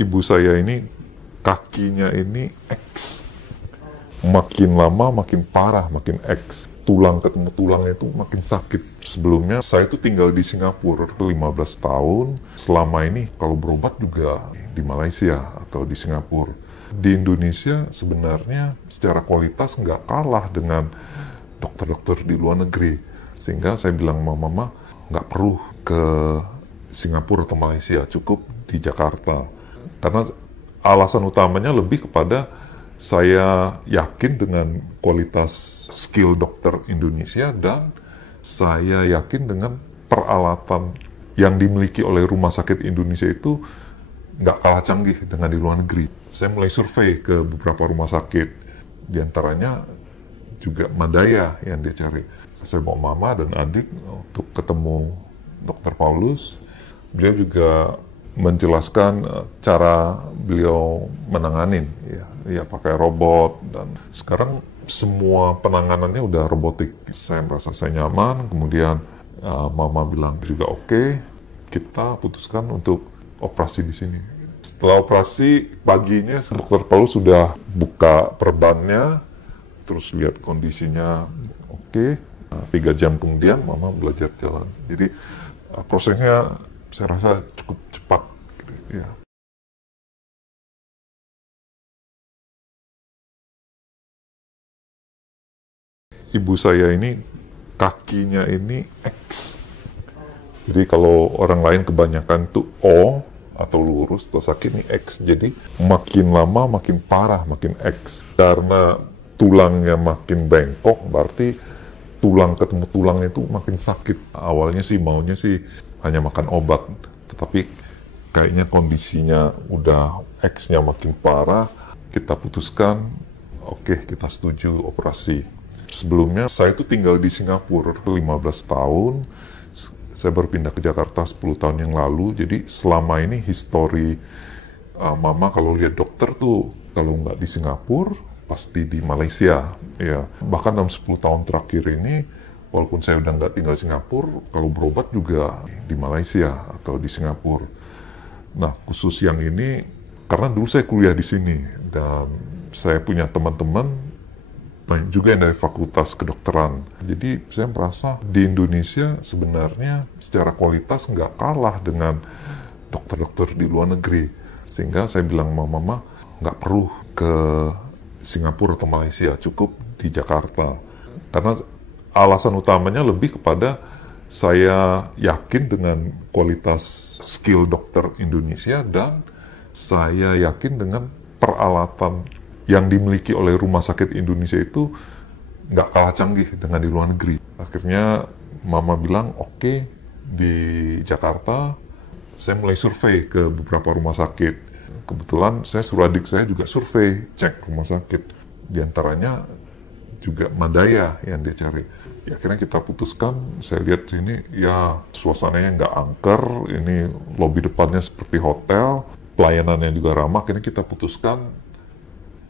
Ibu saya ini kakinya ini X. Makin lama makin parah, makin X. Tulang ketemu tulangnya itu makin sakit. Sebelumnya saya itu tinggal di Singapura 15 tahun. Selama ini kalau berobat juga di Malaysia atau di Singapura. Di Indonesia sebenarnya secara kualitas nggak kalah dengan dokter-dokter di luar negeri. Sehingga saya bilang sama mama, nggak perlu ke Singapura atau Malaysia, cukup di Jakarta. Karena alasan utamanya lebih kepada saya yakin dengan kualitas skill dokter Indonesia dan saya yakin dengan peralatan yang dimiliki oleh rumah sakit Indonesia itu nggak kalah canggih dengan di luar negeri. Saya mulai survei ke beberapa rumah sakit, diantaranya juga Madaya yang dia cari. Saya bawa mama dan adik untuk ketemu Dr. Paulus. Beliau juga menjelaskan cara beliau menanganin, ya pakai robot, dan sekarang semua penanganannya udah robotik. Saya merasa saya nyaman, kemudian mama bilang juga oke, kita putuskan untuk operasi di sini. Setelah operasi paginya, Dr. Paulus sudah buka perbannya, terus lihat kondisinya oke. 3 jam kemudian mama belajar jalan. Jadi prosesnya saya rasa cukup cepat. Ya. Ibu saya ini kakinya ini X. Jadi kalau orang lain kebanyakan tuh O atau lurus atau sakit ini X. Jadi makin lama makin parah, makin X. Karena tulangnya makin bengkok, berarti tulang ketemu tulangnya itu makin sakit. Awalnya sih maunya sih hanya makan obat, tetapi kayaknya kondisinya udah X-nya makin parah. Kita putuskan, oke, kita setuju operasi. Sebelumnya saya itu tinggal di Singapura 15 tahun. Saya berpindah ke Jakarta 10 tahun yang lalu. Jadi selama ini histori mama kalau lihat dokter tuh kalau nggak di Singapura pasti di Malaysia. Ya, bahkan dalam 10 tahun terakhir ini, walaupun saya udah nggak tinggal di Singapura, kalau berobat juga di Malaysia atau di Singapura. Nah, khusus yang ini, karena dulu saya kuliah di sini, dan saya punya teman-teman, banyak juga yang dari fakultas kedokteran. Jadi saya merasa di Indonesia sebenarnya secara kualitas nggak kalah dengan dokter-dokter di luar negeri. Sehingga saya bilang sama mama, nggak perlu ke Singapura atau Malaysia, cukup di Jakarta. Karena alasan utamanya lebih kepada saya yakin dengan kualitas skill dokter Indonesia dan saya yakin dengan peralatan yang dimiliki oleh rumah sakit Indonesia itu nggak kalah canggih dengan di luar negeri. Akhirnya mama bilang oke, di Jakarta. Saya mulai survei ke beberapa rumah sakit. Kebetulan saya suruh adik saya juga survei, cek rumah sakit. Di antaranya juga Madaya yang dia cari. Ya, akhirnya kita putuskan, saya lihat sini, ya suasananya nggak angker, ini lobi depannya seperti hotel, pelayanannya juga ramah. Akhirnya kita putuskan,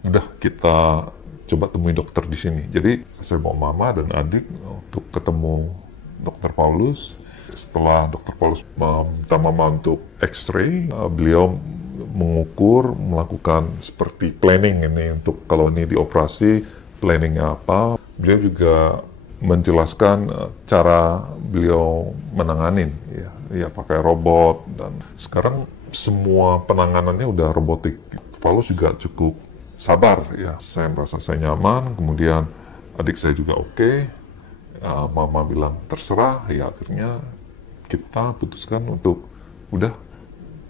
udah kita coba temui dokter di sini. Jadi saya bawa mama dan adik untuk ketemu Dr. Paulus. Setelah Dr. Paulus meminta mama untuk X-ray, beliau mengukur, melakukan seperti planning ini untuk kalau ini dioperasi, planningnya apa. Beliau juga menjelaskan cara beliau menanganin, ya pakai robot, dan sekarang semua penanganannya udah robotik. Paulus juga cukup sabar, ya. Saya merasa saya nyaman, kemudian adik saya juga oke. Mama bilang terserah, ya akhirnya kita putuskan untuk udah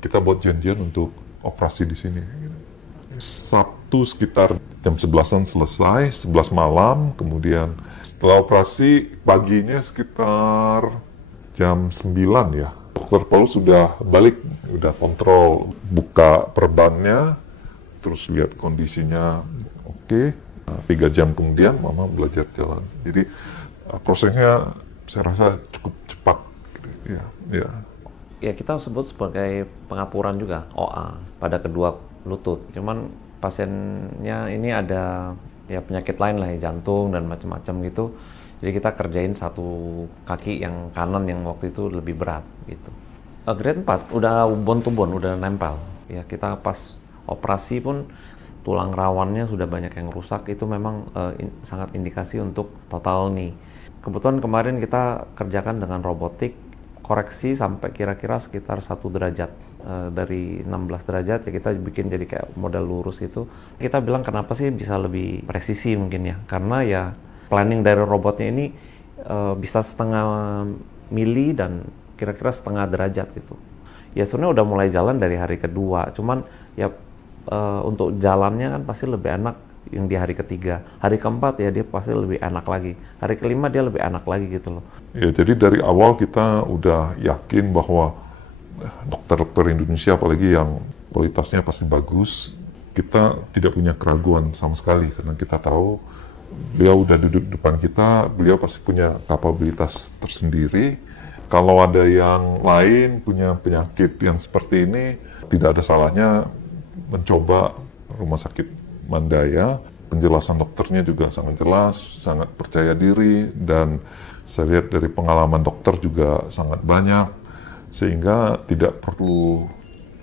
kita buat janjian untuk operasi di sini. Sabtu sekitar jam 11-an selesai, 11 malam, kemudian setelah operasi paginya sekitar jam 9 ya. Dr. Paulus sudah balik, udah kontrol, buka perbannya, terus lihat kondisinya oke. 3 jam kemudian mama belajar jalan. Jadi prosesnya saya rasa cukup cepat. Ya kita sebut sebagai pengapuran juga, OA, pada kedua lutut. Cuman pasiennya ini ada ya penyakit lain lah, ya, jantung dan macam-macam gitu. Jadi kita kerjain satu kaki yang kanan yang waktu itu lebih berat gitu. Grade 4 udah bone to bone, udah nempel. ya kita pas operasi pun tulang rawannya sudah banyak yang rusak, itu memang sangat indikasi untuk total knee. Kebetulan kemarin kita kerjakan dengan robotik, koreksi sampai kira-kira sekitar 1 derajat. Dari 16 derajat ya kita bikin jadi kayak model lurus itu. Kita bilang kenapa sih bisa lebih presisi mungkin ya, karena ya planning dari robotnya ini bisa setengah mili dan kira-kira setengah derajat gitu. Ya sebenarnya udah mulai jalan dari hari kedua, cuman ya untuk jalannya kan pasti lebih enak yang di hari ketiga. Hari keempat ya dia pasti lebih enak lagi. Hari kelima dia lebih enak lagi gitu loh. Ya, jadi dari awal kita udah yakin bahwa dokter-dokter Indonesia, apalagi yang kualitasnya pasti bagus, kita tidak punya keraguan sama sekali, karena kita tahu beliau udah duduk depan kita, beliau pasti punya kapabilitas tersendiri. Kalau ada yang lain punya penyakit yang seperti ini, tidak ada salahnya mencoba rumah sakit Mandaya. Penjelasan dokternya juga sangat jelas, sangat percaya diri, dan saya lihat dari pengalaman dokter juga sangat banyak, sehingga tidak perlu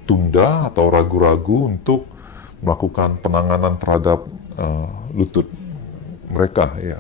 tunda atau ragu-ragu untuk melakukan penanganan terhadap lutut mereka ya.